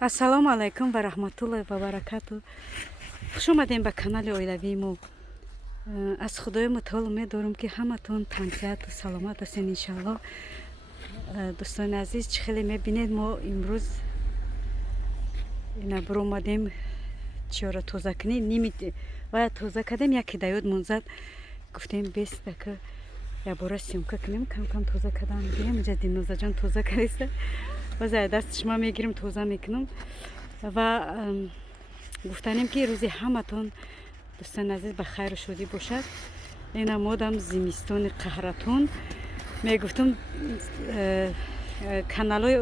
Ассалому алайкум ва раҳматуллоҳи ва баракату. Хуш омадем ба канали оилавии мо. Аз худои мутаол умед дорам ки ҳаматон танҳияту саломат ҳастед иншаллоҳ. Дӯстони азиз, чӣ хеле мебинед, мо имрӯз ина биромадем чиёра тозакунӣ ва тоза кардем. Яке даёд монзад гуфтем беста ки ябора сёмка кунем, кам тоза кардан мегирем. инҷа Динозаҷон тоза кардаиста, баъзе дасташ ма мегирем, тоза мекунам ва гуфтанем ки рӯзи ҳаматон дӯстони азиз ба хайру шодӣ бошад. ина модам зимистони қаҳратон мегуфтам, каналҳои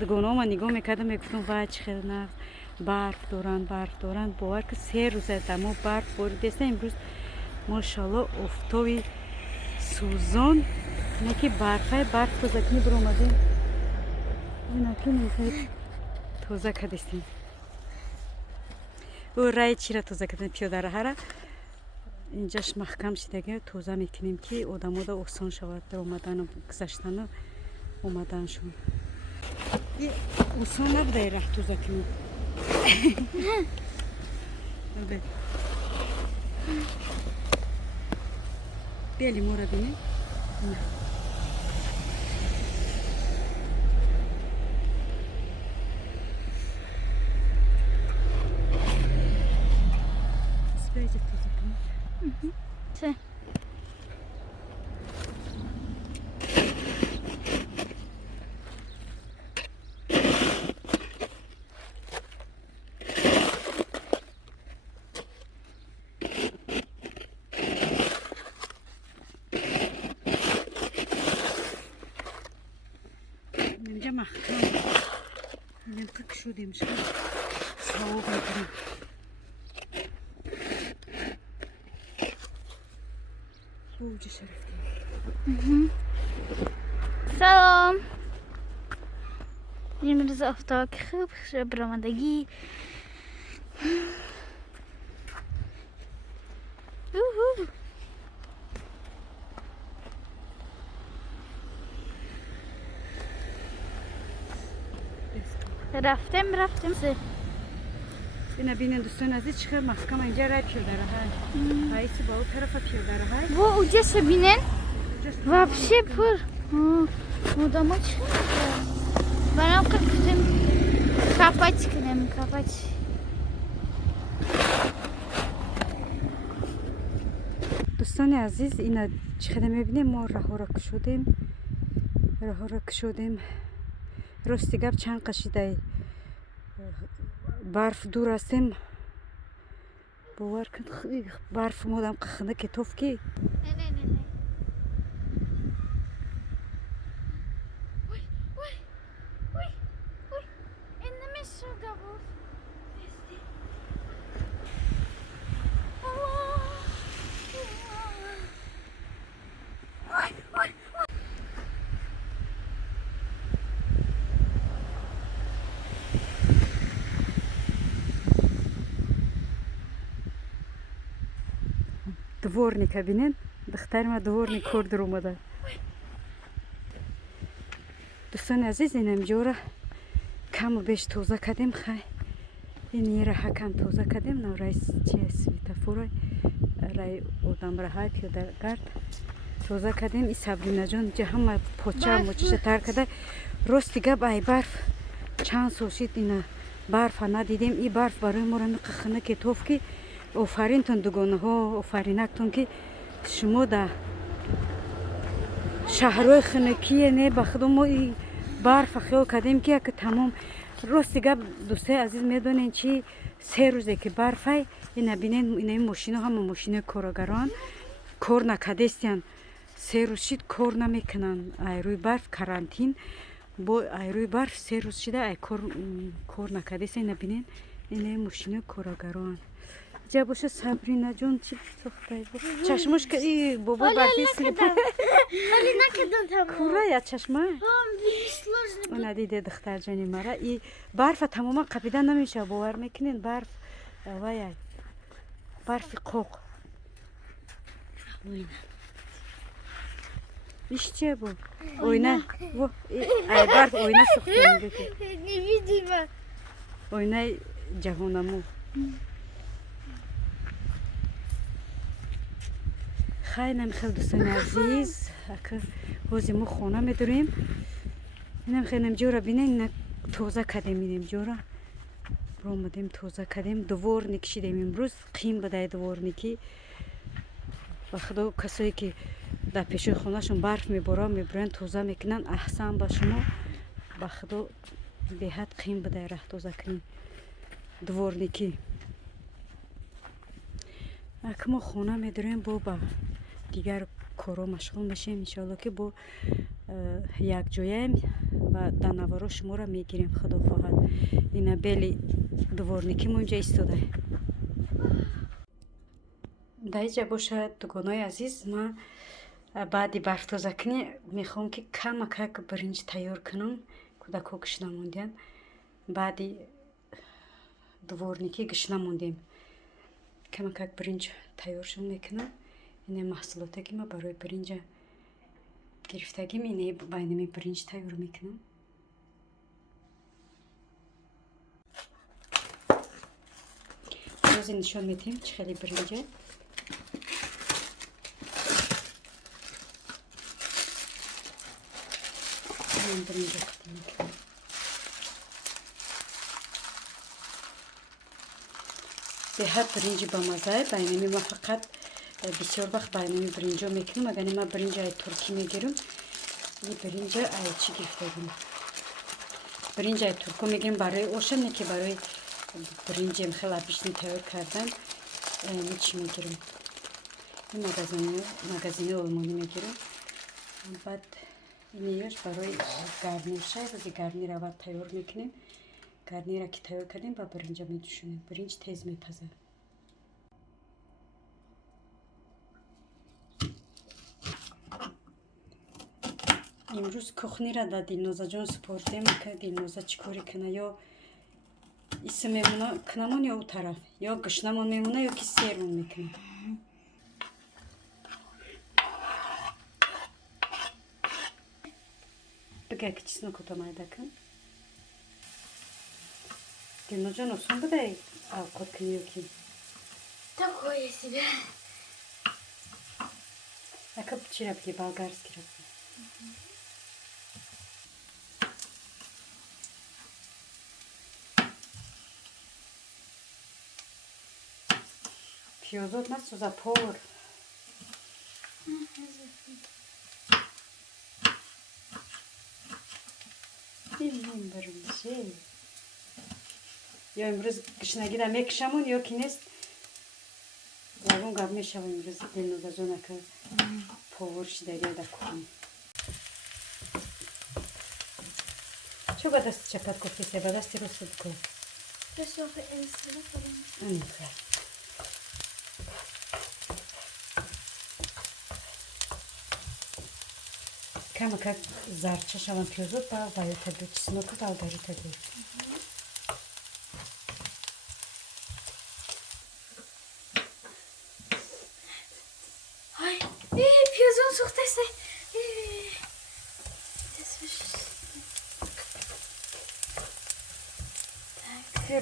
дугонаҳома нигоҳ мекардам, мегуфтам вай чӣ хеле нағз барф доранд. Бовар ки 3 рӯза дамо барф боридеста. Имрӯз мошаллоҳ офтоби сӯзон, ина ки барф тозакунӣ биромадем. ина ки мехоҳед тоза кардистем. ӯ раи чира тоза кардем, пиёдараҳара инҷаш маҳкам шидага тоза мекунем ки одамода осон шавад омадану гузаштану омаданшон. осон набуда раҳ тоза кунем. бия лимора бинем. اینجا محکم اینجا که شدیم سواب میکنم. اوجه شرفتیم. سلام. امروز آفتاب خوب برآمدگی. رفتم اینا بینن دوستان عزیز چقدر محکم اینجا رای پیاده های رئیسی با اون طرف پیاده های و اونجا بینن вообще پر مدام چقدر برام گفتم کپاچ کنم کپاچ. دوستان عزیز اینا چقدر میبینیم ما راه را کشودیم راستی گپ چند قشیده барф дур ҳастем. бовар кун барф модам қахна кетоф ки дворника бинен духтари ма дворник кор дар омада. дӯстони азиз ин инҷора каму беш тоза кардем. хай ин раҳа кам тоза кардем. на раи чи светофорой раи одамраҳай пиёдагард тоза кардем. и Сабринаҷон ҷа ҳама поча мочаша тар карда. рости гап ай барф чанд сол шид ина барфа надидем. и барф барои мора миқахана кетоф ки офаринтон дугонаҳо офаринактон ки шумо да шаҳрҳои хунукие не ба худо мо и барфа хиёл кардем ки яке тамом. рости гап дӯстои азиз медонем чи 3 рӯзе ки барфай ина бинен инаи мошино ҳама мошинои корогароан кор накардестиян. 3 рӯз шид кор намекунан. ай рӯи барф карантин бо ай рӯи барф 3 рӯз шида ай кор накардестиян. ина бинен инаи мошинои корогароан. ҷа боша Сабринаҷон чи сохтай бо чашмош ки и бобо барфи ولی نکردم تمام. кура я чашма сложно. она диде духтарҷони мара и барфа тамоман қапида намеша. бовар мекунен барф ваяй барфи қоқ иш чи бо ойна ай барф ойна сохта невидимо. ойнаи ҷаҳонамо. хайлам хел дӯстони азиз, ака ҳозир мо хона медурем. инам хелам ҷора бинем, тоза кардем, инем ҷора омадем тоза кардем. Дворник кишидем имрӯз, қим будай дворники. ба худо касое ки дар пешои хонашон барф меборанд, тоза мекунанд, аҳсан ба шумо. ба худо беҳад қим будай раҳ тоза кунем дворники. ака мо хона медурем, бо ба дигар коро машғул мешем. иншоалло ки бо якҷояем ва дар наваро шуморо мегирем. худо хоҳад. ина бели дворники мо инҷа истодай. дар инҷа бошад дугонои азиз, ман баъди барфтозакунӣ мехоҳам ки камакак биринҷ тайёр кунам. кӯдако гишна мондиянд, баъди дворники гишна мондем. камакак биринҷ тайёршон мекунам. ина маҳсулоте ки ман барои биринҷа гирифтагим, ина байнами биринҷ тайёр мекунам. ҳозир нишон медиҳем чӣ хеле биринҷа. беҳад биринҷи бамаззае. байнами ман фақат бисёр вақт байнами биринҷо мекунам. агар ман биринҷа ай туркӣ мегирам, и биринҷа ай чӣ гирифтагим, биринҷа ай турко мегирам барои оша, не ки барои биринҷем хеле обични тайёр кардан. чӣ мегирам, магазини олмонӣ мегирам. баъд инеяш барои гарниршай, рози гарнир аввал тайёр мекунем. гарнира ки тайёр кардем ба биринҷа медӯшонем. биринҷ тез мепазад. имрӯз кухнира да Дилнозаҷон супордем. ка Дилноза чӣ коре кана, ё иса мемона кунамон, ё у тараф, ё гишнамон мемона, ё ки сермон мекуна. бигай ки чеснок то майда кун. Дилнозаҷон осон будай авқот кунӣ, ё ки Такое себе. ака чира бигӣ, болгарский ра бигӣ. пиёзот насӯза, пор. ё имрӯз гишнагида мекушамон, ё ки нест ягон гап мешава. имрӯз Дилнозаҷон ака повор шидаги да кухни. чо ба дасти чапат кофтасе, ба дасти росту бикор. камакак зарча шаванд пиёзот, ба ваётаду чесноку болгаритаду. Ай, пиёзон сӯхтасе.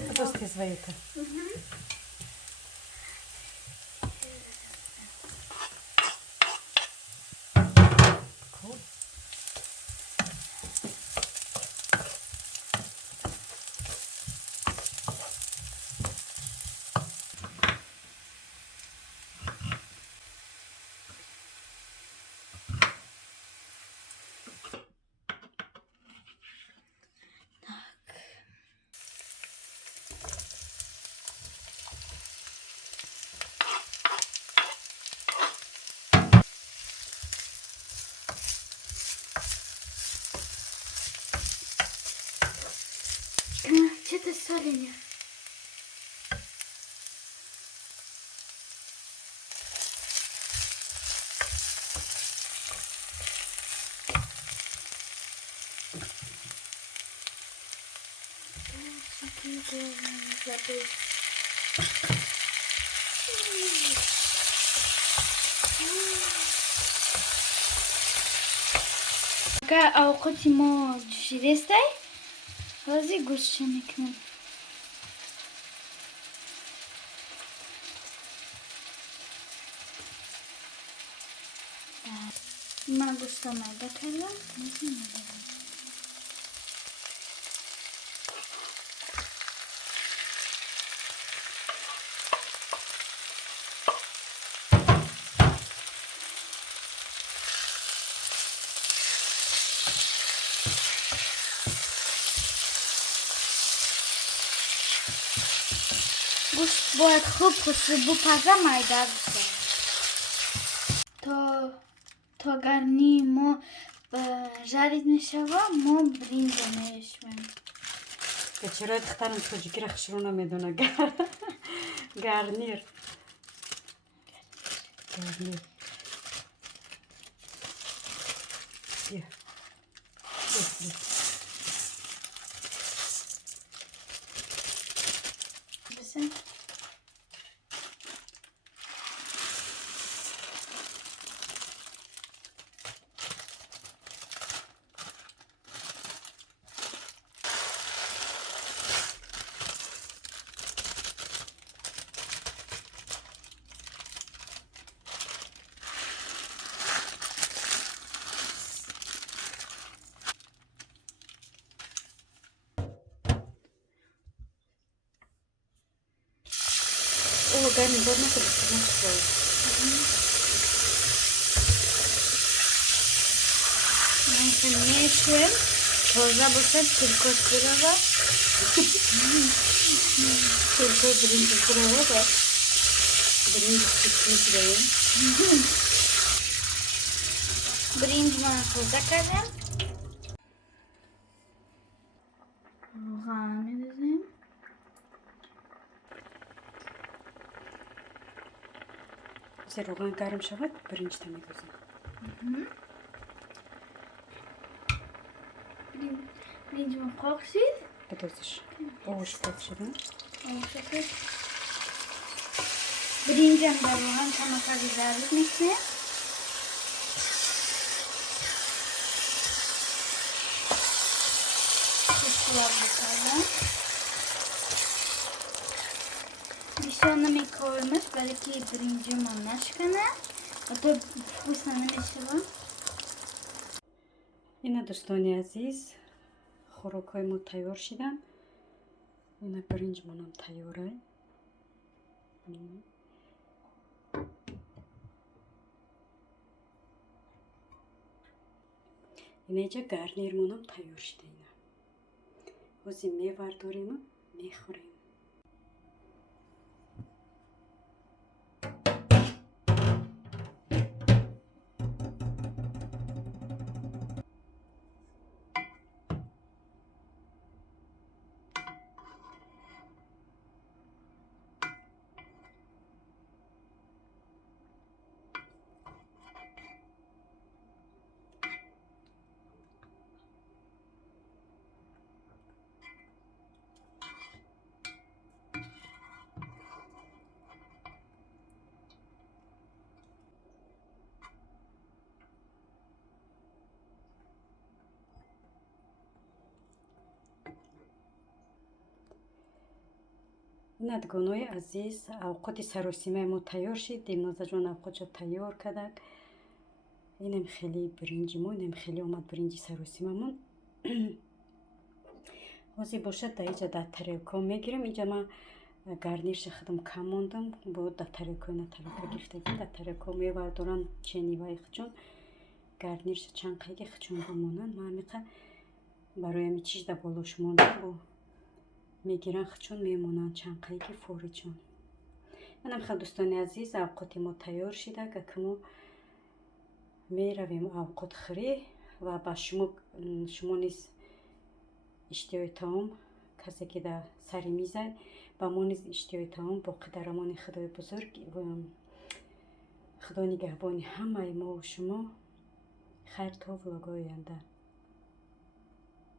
Подос тез ваёта. Что-то соленье. Овқати мо жӯшидастай. ҳозир гӯштша мекунам. من گوشت آمده کردم. گوشت باید خوب خوشبو پزه مایده بشه تا گرنی ما جارید میشه و ما برنج میشویم. به چرا اخترم توجیکی را خشرونه میدونه گارنیر بیا بسن او گرمی بود نکنه من میشویم تازه باشه ترکوز برای ترکوز برنج برای برنج سکوت داریم برنج من تازه کردم. روغن می‌ریزیم. زیر روغن گرم شود برنج تا می‌ریزیم. برنج من خوک شد. بدوزش اوش خوک شده. برنج هم در روغن کمک زرد میکنه. بسیار بسیار بیشتر نمیکارمش برای که برنج من نشکنه و تو خوش نمیشه. اینا دوستانی عزیز خوراکای ما تیار شدن. اینا برنج منم تیاره. اینا اینجا گارنیر منم تیار شده. اینا وزی میورداریم و میخوریم. ندگانای عزیز اوقات سراسیمه ما تیار شد. دیمازه جان اوقات تیار کردک. اینم خیلی برنج ما اینم خیلی اومد برنجی سراسیمه من وزی باشد در اینجا در تریکا میگیرم. اینجا من گارنیرش خودم کم موندم بود در تریکا گرفتگی در تریکا میوردارم چنیوای خچون گارنیرش چند قیگه خچون بمونن. من میخوام برای می چیز در بالاش مونده بو میگیرن خچون میمونن چند قیگه فوری چون. منم خیلی دوستان عزیز اوقات ما تیار شده که ما میرویم اوقات خری و با شما نیز اشتیای تام کسی که در سری میزن با ما نیز اشتیای تام با قدرمان خدای بزرگ خدا نگهبانی همه ما و شما. خیر تا ولاگ آینده.